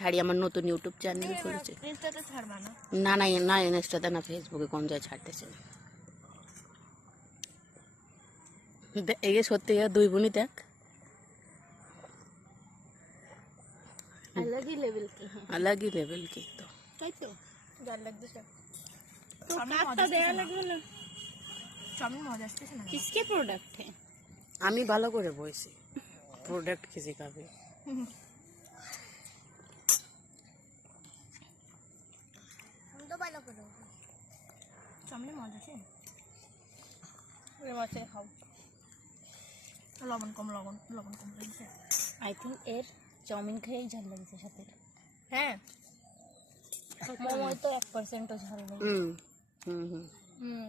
ছাড়ি, আমার নতুন ইউটিউব চ্যানেল খুলেছে। না না না, ইনস্টাতে না, ফেসবুকে কোন জায়গায় ছাড়তেছে। এই যে সত্যি দুই বোনই দেখ, अलग ही लेवल के हैं। अलग ही लेवल की। तो তাই তো যার লাগতেছে तो काटता দেয়া লাগবে না। চাউমিন মজা আসতেছে না। किसके प्रोडक्ट है? আমি ভালো করে বইছি, প্রোডাক্ট কিসে খাবে। আমি তো ভালো করে চাউমিন মজা আছে। মাছে খাও। লবণ কম লাগছে। आई थिंक এর চাউমিন খেয়েই ঝাল লাগছে সাথে। হ্যাঁ মোমো তো 1% ঝাল নেই। হুম হুম হুম। হুম